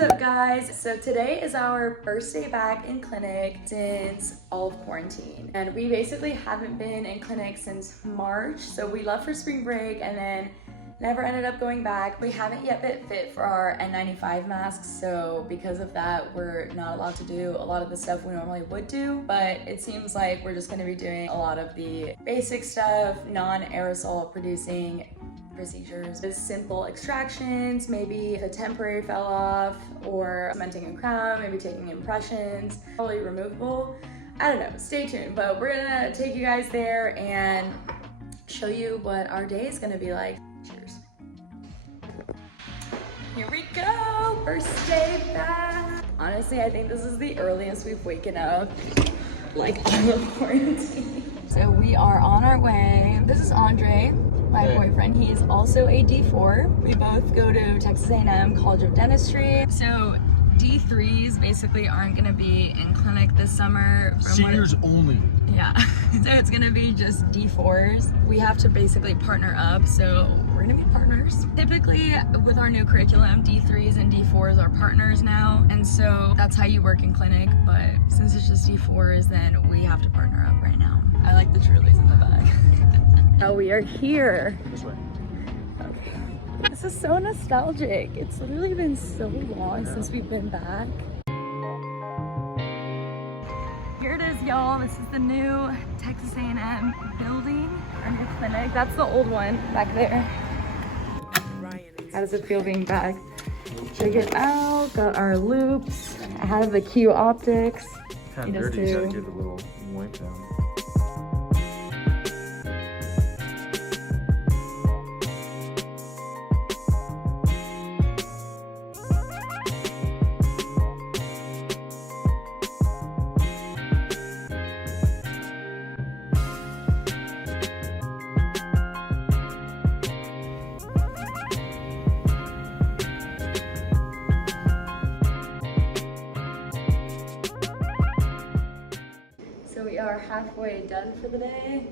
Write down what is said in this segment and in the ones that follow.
up, guys? So today is our first day back in clinic since all of quarantine, and we basically haven't been in clinic since March. So we left for spring break and then never ended up going back. We haven't yet been fit for our N95 masks, so because of that, we're not allowed to do a lot of the stuff we normally would do, but it seems like we're just gonna be doing a lot of the basic stuff, non-aerosol producing procedures, just simple extractions, maybe if a temporary fell off, or cementing a crown, maybe taking impressions, probably removable. I don't know, stay tuned, but we're gonna take you guys there and show you what our day is gonna be like. Cheers. Here we go, first day back. Honestly, I think this is the earliest we've waken up like all of quarantine. So we are on our way. This is Andre, my boyfriend. He is also a D4. We both go to Texas A&M College of Dentistry. So D3s basically aren't gonna be in clinic this summer. Seniors only. Yeah, so it's gonna be just D4s. We have to basically partner up, so we're gonna be partners. Typically, with our new curriculum, D3s and D4s are partners now, and so that's how you work in clinic, but since it's just D4s, then we have to partner up right now. I like the Trulies in the back. Now we are here. This way. Okay. This is so nostalgic. It's literally been so long since we've been back. Here it is, y'all. This is the new Texas A&M building, our new clinic. That's the old one back there. How does it feel being back? Check it out. Got our loops. I have the Q optics. Kind of dirty, you gotta give it a little wipe down. So we are halfway done for the day.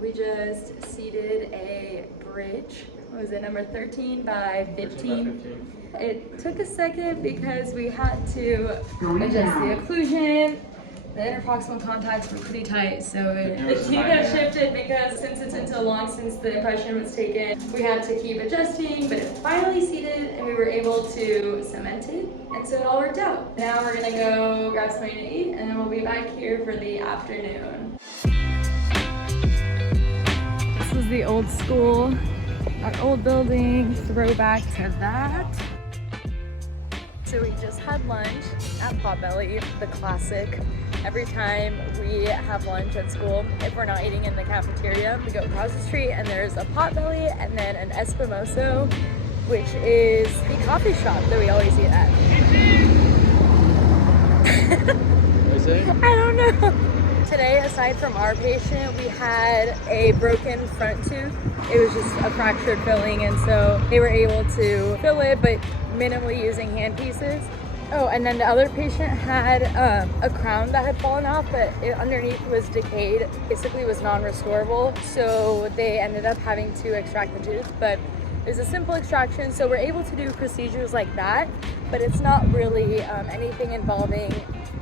We just seated a bridge. What was it, number 13 by 15? It took a second because we had to adjust the occlusion. The interproximal contacts were pretty tight, so the team got shifted because since it's been so long since the impression was taken, we had to keep adjusting, but it finally seated and we were able to cement it, and so it all worked out. Now we're gonna go grab something to eat and then we'll be back here for the afternoon. This was the old school, our old building, throwback to that. So we just had lunch at Potbelly, the classic. Every time we have lunch at school, if we're not eating in the cafeteria, we go across the street and there's a Potbelly and then an Espumoso, which is the coffee shop that we always eat at. What is it? I don't know. Today, aside from our patient, we had a broken front tooth. It was just a fractured filling, and so they were able to fill it, but minimally using hand pieces. Oh, and then the other patient had a crown that had fallen off, but it underneath was decayed. Basically, it was non-restorable, so they ended up having to extract the tooth, but it was a simple extraction, so we're able to do procedures like that, but it's not really anything involving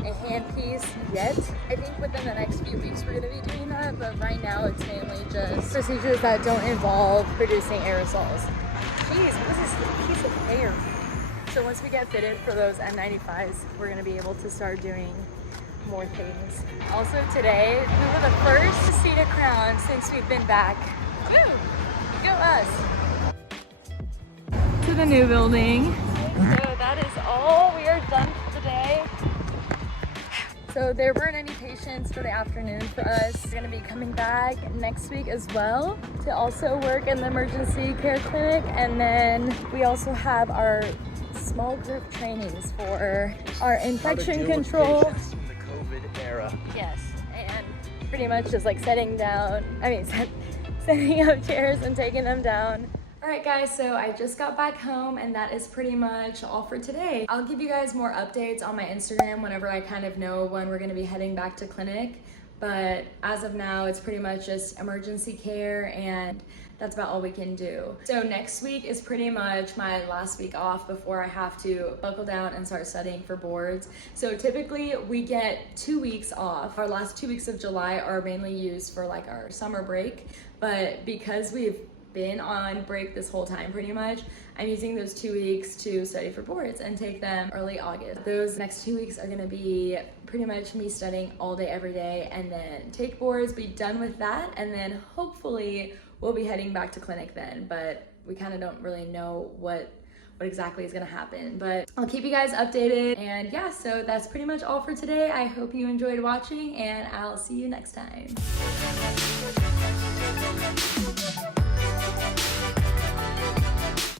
a handpiece yet. I think within the next few weeks we're going to be doing that, but right now it's mainly just procedures that don't involve producing aerosols. Jeez, what is this piece of hair? So once we get fitted for those N95s, we're going to be able to start doing more things. Also today, we were the first to seat a crown since we've been back. Woo! Go us! To the new building. So that is all. We are done for the day. So there weren't any patients for the afternoon for us. We're gonna be coming back next week as well to also work in the emergency care clinic. And then we also have our small group trainings for our infection control. In the COVID era. Yes, and pretty much just like setting up chairs and taking them down. All right guys, so I just got back home and that is pretty much all for today. I'll give you guys more updates on my Instagram whenever I kind of know when we're gonna be heading back to clinic. But as of now, it's pretty much just emergency care and that's about all we can do. So next week is pretty much my last week off before I have to buckle down and start studying for boards. So typically we get 2 weeks off. Our last 2 weeks of July are mainly used for like our summer break, but because we've been on break this whole time pretty much, I'm using those 2 weeks to study for boards and take them early August. Those next 2 weeks are gonna be pretty much me studying all day every day, and then take boards, be done with that, and then hopefully we'll be heading back to clinic then, but we kind of don't really know what exactly is gonna happen, but I'll keep you guys updated. And yeah, so that's pretty much all for today. I hope you enjoyed watching, and I'll see you next time.